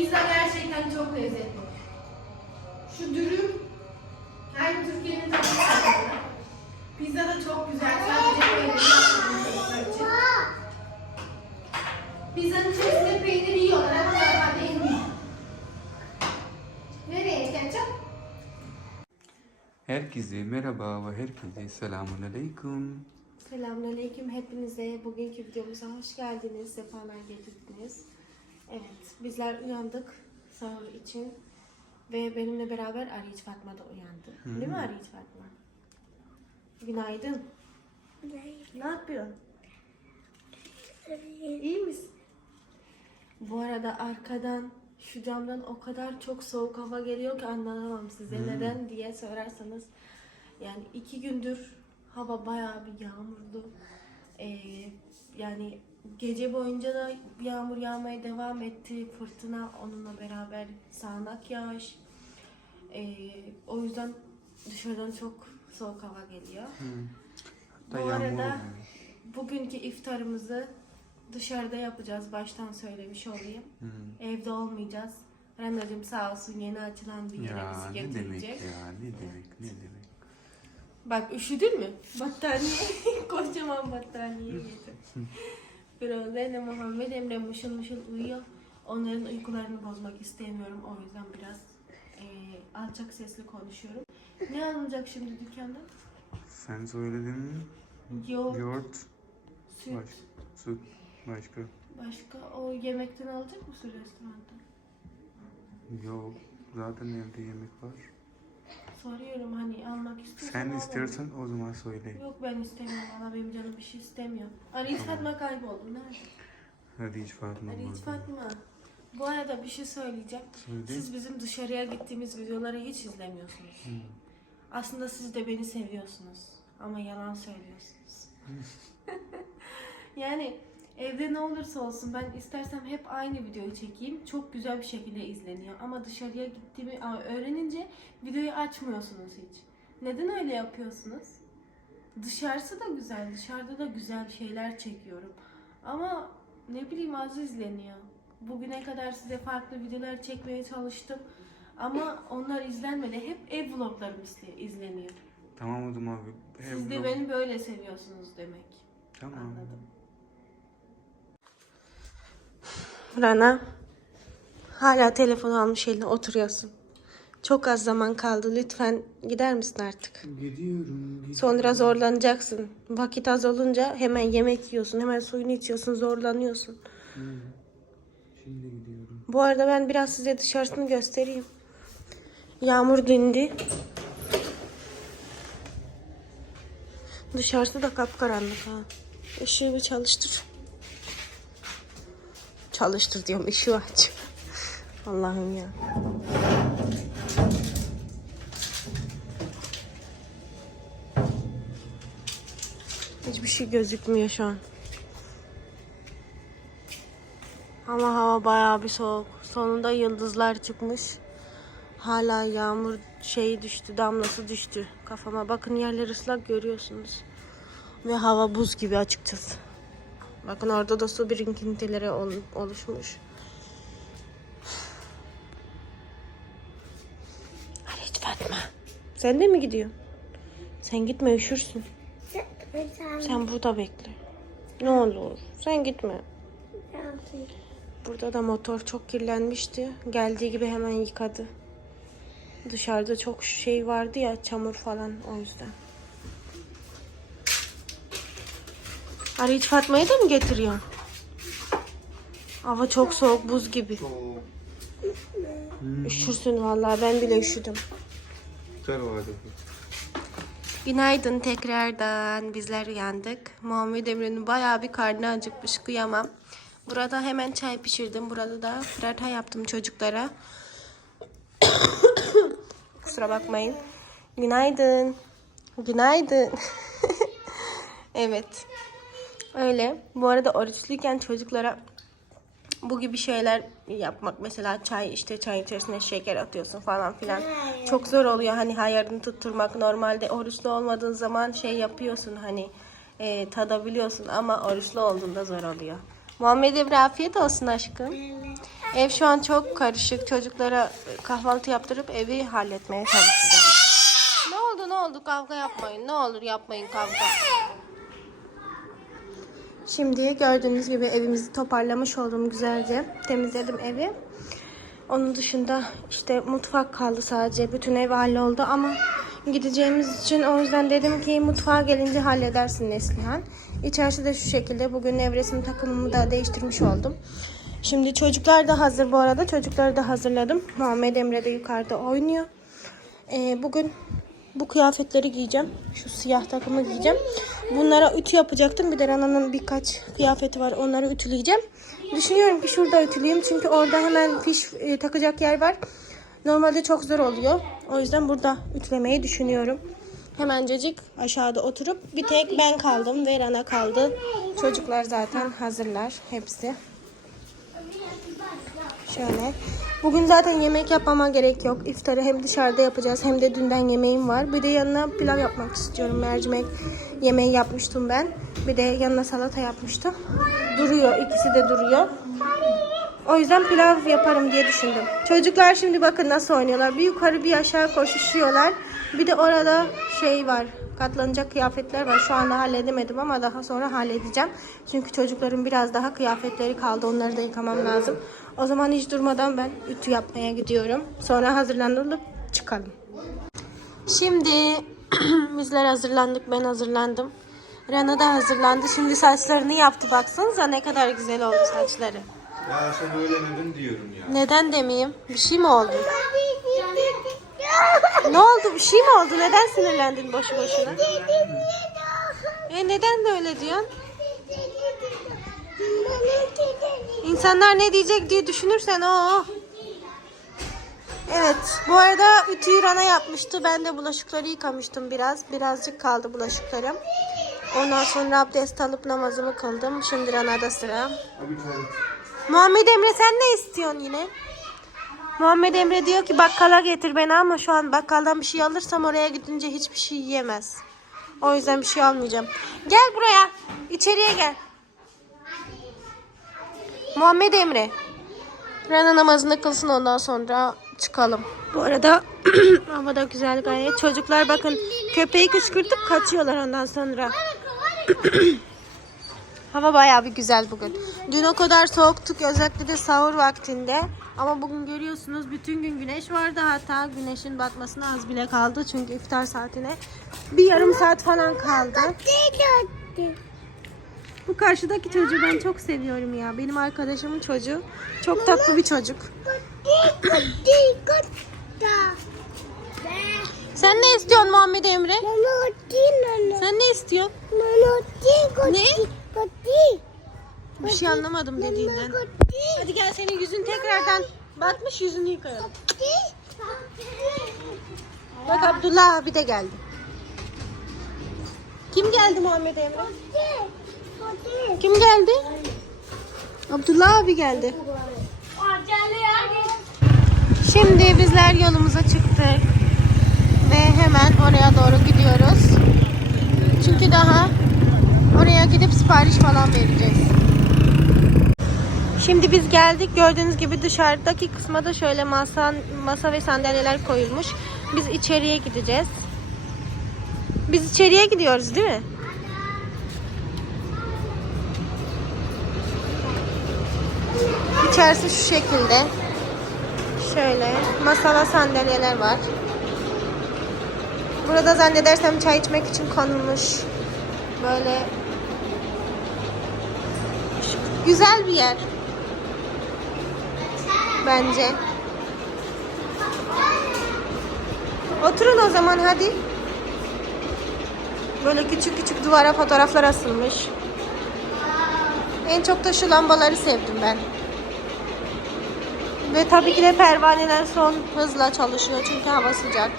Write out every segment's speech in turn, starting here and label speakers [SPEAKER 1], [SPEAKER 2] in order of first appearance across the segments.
[SPEAKER 1] Pizza gerçekten çok lezzetli. Şu dürüm her Türkiye'nin tadı farklı. Pizza da çok güzel. Sadece peynir çocuklar için. Pizzanın içerisinde peynir yiyorlar ama normalde inmiyor. Nereye ketçap?
[SPEAKER 2] Herkese merhaba ve herkese selamun aleyküm.
[SPEAKER 3] Selamünaleyküm hepinize. Bugünkü videomuza hoş geldiniz. Sefalar getirdiniz. Bizler uyandık sahur için. Ve benimle beraber Arıç Fatma da uyandı. Değil mi Arıç Fatma? Günaydın. Ne yapıyorsun? İyi misin? Bu arada arkadan şu camdan o kadar çok soğuk hava geliyor ki anlatamam size neden diye sorarsanız. Yani iki gündür hava bayağı bir yağmurlu. Ee, yani gece boyunca da yağmur yağmaya devam etti. Fırtına onunla beraber sağanak yağış. Ee, o yüzden dışarıdan çok soğuk hava geliyor.
[SPEAKER 2] Hatta
[SPEAKER 3] Bu arada bugünkü iftarımızı dışarıda yapacağız. Baştan söylemiş olayım.
[SPEAKER 2] Hı.
[SPEAKER 3] Evde olmayacağız. Renacığım sağ olsun yeni açılan bir yere
[SPEAKER 2] Ya
[SPEAKER 3] bizi
[SPEAKER 2] ne demek
[SPEAKER 3] getirecek.
[SPEAKER 2] ya ne demek ne demek.
[SPEAKER 3] Bak üşüdün mü? Battaniye, kocaman battaniye getir. Biraz Emre Muhammed Emre mışıl mışıl uyuyor. Onların uykularını bozmak istemiyorum. O yüzden biraz eee, alçak sesli konuşuyorum. Ne alınacak şimdi dükkanda?
[SPEAKER 2] Sen söyledin?
[SPEAKER 3] Yoğurt,
[SPEAKER 2] Yoğurt,
[SPEAKER 3] süt,
[SPEAKER 2] baş, süt, başka.
[SPEAKER 3] başka o yemekten alacak mısın restoranda?
[SPEAKER 2] Yok. Zaten evde yemek var.
[SPEAKER 3] Soruyorum hani almak istiyorsan
[SPEAKER 2] Sen istiyorsan o zaman söyle.
[SPEAKER 3] Yok ben istemiyorum. Valla benim canım bir şey istemiyor. Arayış Fatma kayboldu. Nerede?
[SPEAKER 2] Hadi hiç Fatma burada.
[SPEAKER 3] Fatma. Bu arada bir şey söyleyeceğim.
[SPEAKER 2] Söyle.
[SPEAKER 3] Siz bizim dışarıya gittiğimiz videoları hiç izlemiyorsunuz.
[SPEAKER 2] Hı.
[SPEAKER 3] Aslında siz de beni seviyorsunuz. Ama yalan söylüyorsunuz. yani evde ne olursa olsun ben istersem hep aynı videoyu çekeyim. Çok güzel bir şekilde izleniyor. Ama dışarıya gittiğimi öğrenince videoyu açmıyorsunuz hiç. Neden öyle yapıyorsunuz? Dışarısı da güzel. Dışarıda da güzel şeyler çekiyorum. Ama ne bileyim az izleniyor. Bugüne kadar size farklı videolar çekmeye çalıştım. Ama onlar izlenmedi. Hep ev vloglarım izle- izleniyor.
[SPEAKER 2] Tamam o zaman.
[SPEAKER 3] Siz de beni böyle seviyorsunuz demek.
[SPEAKER 2] Tamam.
[SPEAKER 3] Anladım. Rana. Hala telefon almış eline oturuyorsun. Çok az zaman kaldı. Lütfen gider misin artık?
[SPEAKER 2] Gidiyorum. gidiyorum.
[SPEAKER 3] Sonra zorlanacaksın. Vakit az olunca hemen yemek yiyorsun. Hemen suyunu içiyorsun. Zorlanıyorsun.
[SPEAKER 2] Hı. Şimdi gidiyorum.
[SPEAKER 3] Bu arada ben biraz size dışarısını göstereyim. Yağmur dindi. Dışarısı da kapkaranlık ha. Işığı bir çalıştır. Çalıştır diyorum ışığı aç. Allah'ım ya. Hiçbir şey gözükmüyor şu an. Ama hava bayağı bir soğuk. Sonunda yıldızlar çıkmış. Hala yağmur şeyi düştü, damlası düştü. Kafama bakın yerler ıslak görüyorsunuz. Ve hava buz gibi açıkçası. Bakın orada da su birikintileri ol- oluşmuş. Hadi Fatma. Sen de mi gidiyorsun? Sen gitme üşürsün. Sen burada bekle. Ne olur. Sen gitme. Burada da motor çok kirlenmişti. Geldiği gibi hemen yıkadı. Dışarıda çok şey vardı ya çamur falan o yüzden. Arayıcı Fatma'yı da mı getiriyorsun? Hava çok soğuk buz gibi. Üşürsün vallahi ben bile üşüdüm.
[SPEAKER 2] Gel o hadi.
[SPEAKER 3] Günaydın tekrardan. Bizler uyandık. Muhammed Emre'nin bayağı bir karnı acıkmış. Kıyamam. Burada hemen çay pişirdim. Burada da pırata yaptım çocuklara. Kusura bakmayın. Günaydın. Günaydın. evet. Öyle. Bu arada oruçluyken çocuklara bu gibi şeyler yapmak mesela çay işte çay içerisine şeker atıyorsun falan filan çok zor oluyor hani hayalini tutturmak normalde oruçlu olmadığın zaman şey yapıyorsun hani e, tadabiliyorsun ama oruçlu olduğunda zor oluyor. Muhammed Emre afiyet olsun aşkım. Ev şu an çok karışık. Çocuklara kahvaltı yaptırıp evi halletmeye çalışacağım. Ne oldu ne oldu kavga yapmayın. Ne olur yapmayın kavga. Şimdi gördüğünüz gibi evimizi toparlamış oldum güzelce. Temizledim evi. Onun dışında işte mutfak kaldı sadece. Bütün ev halloldu ama gideceğimiz için o yüzden dedim ki mutfağa gelince halledersin Neslihan. İçerisi de şu şekilde. Bugün nevresim takımımı da değiştirmiş oldum. Şimdi çocuklar da hazır bu arada. Çocukları da hazırladım. Muhammed Emre de yukarıda oynuyor. Ee, bugün bu kıyafetleri giyeceğim. Şu siyah takımı giyeceğim. Bunlara ütü yapacaktım. Bir de Rana'nın birkaç kıyafeti var. Onları ütüleyeceğim. Düşünüyorum ki şurada ütüleyeyim. Çünkü orada hemen fiş e, takacak yer var. Normalde çok zor oluyor. O yüzden burada ütülemeyi düşünüyorum. Hemencecik aşağıda oturup bir tek ben kaldım ve Rana kaldı. Çocuklar zaten hazırlar hepsi. Şöyle. Bugün zaten yemek yapmama gerek yok. İftarı hem dışarıda yapacağız hem de dünden yemeğim var. Bir de yanına pilav yapmak istiyorum. Mercimek yemeği yapmıştım ben. Bir de yanına salata yapmıştım. Duruyor. ikisi de duruyor. O yüzden pilav yaparım diye düşündüm. Çocuklar şimdi bakın nasıl oynuyorlar. Bir yukarı bir aşağı koşuşuyorlar. Bir de orada şey var. Katlanacak kıyafetler var. Şu anda halledemedim ama daha sonra halledeceğim. Çünkü çocukların biraz daha kıyafetleri kaldı. Onları da yıkamam lazım. O zaman hiç durmadan ben ütü yapmaya gidiyorum. Sonra hazırlanılıp çıkalım. Şimdi bizler hazırlandık. Ben hazırlandım. Rana da hazırlandı. Şimdi saçlarını yaptı. Baksanıza ne kadar güzel oldu saçları.
[SPEAKER 2] Ya sen öyle neden diyorum ya?
[SPEAKER 3] Neden demeyeyim? Bir şey mi oldu? Ne oldu? Bir şey mi oldu? Neden sinirlendin boşu boşuna? E neden de öyle diyorsun? İnsanlar ne diyecek diye düşünürsen o. Evet. Bu arada ütüyü Rana yapmıştı. Ben de bulaşıkları yıkamıştım biraz. Birazcık kaldı bulaşıklarım. Ondan sonra abdest alıp namazımı kıldım. Şimdi Rana'da sıra. Muhammed Emre sen ne istiyorsun yine? Muhammed Emre diyor ki bakkala getir beni ama şu an bakkaldan bir şey alırsam oraya gidince hiçbir şey yiyemez. O yüzden bir şey almayacağım. Gel buraya. İçeriye gel. Muhammed Emre. Rana namazını kılsın ondan sonra çıkalım. Bu arada hava da güzel gayet. Çocuklar bakın köpeği kışkırtıp kaçıyorlar ondan sonra. Hava bayağı bir güzel bugün. Dün o kadar soğuktuk özellikle de sahur vaktinde. Ama bugün görüyorsunuz bütün gün güneş vardı. Hatta güneşin batmasına az bile kaldı. Çünkü iftar saatine bir yarım saat falan kaldı. Bu karşıdaki çocuğu ben çok seviyorum ya. Benim arkadaşımın çocuğu. Çok tatlı bir çocuk. Sen ne istiyorsun Muhammed Emre? Sen ne istiyorsun? Ne? Bir şey anlamadım dediğinden. Hadi gel senin yüzün tekrardan batmış yüzünü yıkayalım. Bak Abdullah abi de geldi. Kim geldi Muhammed Emre? Kim geldi? Abdullah abi geldi. Şimdi bizler yolumuza çıktık. Ve hemen oraya doğru gidiyoruz. Çünkü daha oraya gidip sipariş falan vereceğiz. Şimdi biz geldik. Gördüğünüz gibi dışarıdaki kısma da şöyle masa, masa ve sandalyeler koyulmuş. Biz içeriye gideceğiz. Biz içeriye gidiyoruz değil mi? İçerisi şu şekilde. Şöyle masala sandalyeler var. Burada zannedersem çay içmek için konulmuş. Böyle güzel bir yer. Bence. Oturun o zaman hadi. Böyle küçük küçük duvara fotoğraflar asılmış. En çok da şu lambaları sevdim ben. Ve tabii ki de pervaneler son hızla çalışıyor çünkü hava sıcak.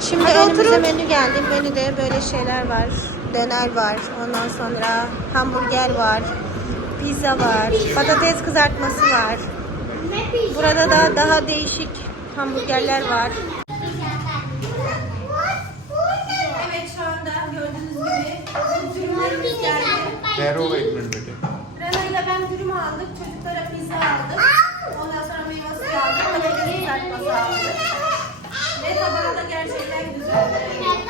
[SPEAKER 3] Şimdi Hadi önümüze oturun. menü geldi. Menüde böyle şeyler var. Döner var. Ondan sonra hamburger var. Pizza var. Patates kızartması var. Burada da daha değişik hamburgerler var. Evet şu anda gördüğünüz gibi ürünlerimiz geldi.
[SPEAKER 1] Dero ekmek dürüm aldık. Çocuklara pizza aldık. Ondan sonra meyve aldık. Patatesi kızartması. Ve tabağı da gerçekten güzeldi.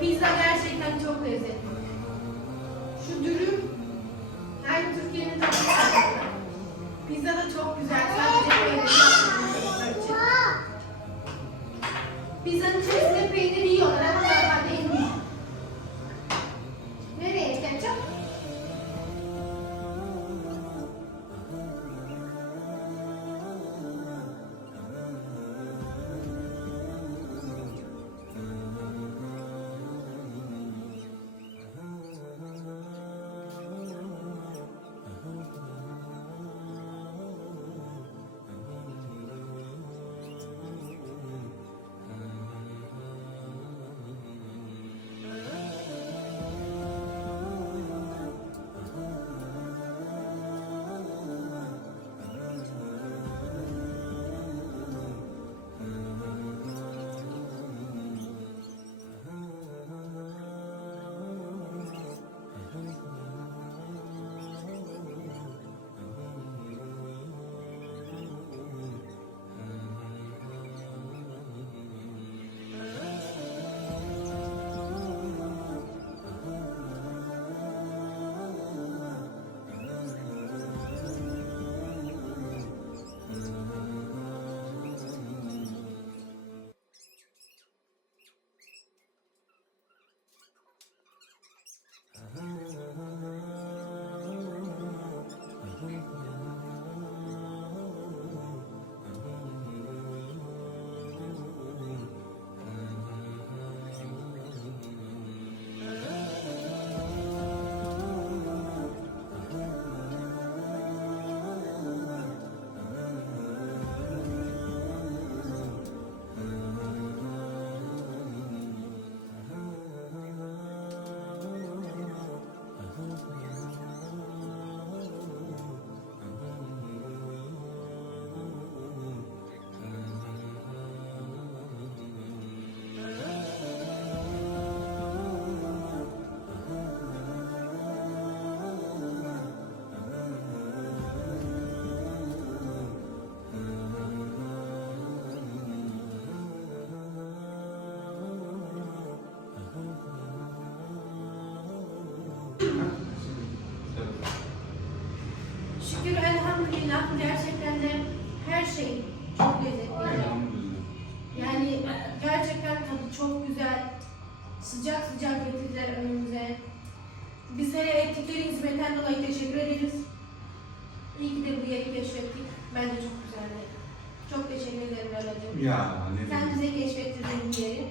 [SPEAKER 3] Pizza gerçekten çok lezzetli. Şu dürüm sıcak getirdiler önümüze. Bizlere ettikleri hizmetten dolayı teşekkür ederiz. İyi ki de bu yeri keşfettik. Bence çok güzeldi. Çok teşekkür ederim Mehmet'im.
[SPEAKER 2] Ya ne
[SPEAKER 3] Sen
[SPEAKER 2] demek.
[SPEAKER 3] bize keşfettirdin bu yeri.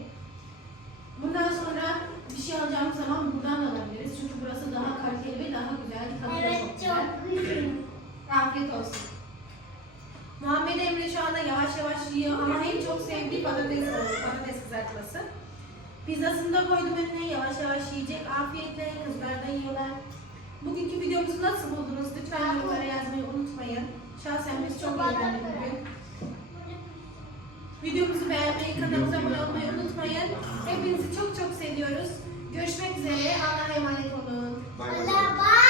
[SPEAKER 3] Bundan sonra bir şey alacağımız zaman buradan da alabiliriz. Çünkü burası daha kaliteli ve daha güzel. Tadı da
[SPEAKER 1] Evet
[SPEAKER 3] çok güzel.
[SPEAKER 1] çok güzel.
[SPEAKER 3] Afiyet olsun. Muhammed Emre şu anda yavaş yavaş yiyor ama en çok sevdiği patates patates kızartması. Pizzasını da koydum önüne yavaş yavaş yiyecek. Afiyetle kızlar da yiyorlar. Bugünkü videomuzu nasıl buldunuz? Lütfen yorumlara yazmayı unutmayın. Şahsen biz çok eğlendik bugün. Videomuzu beğenmeyi, kanalımıza abone olmayı unutmayın. Hepinizi çok çok seviyoruz. Görüşmek üzere. Allah'a emanet olun.
[SPEAKER 2] Bay bay.
[SPEAKER 1] Allah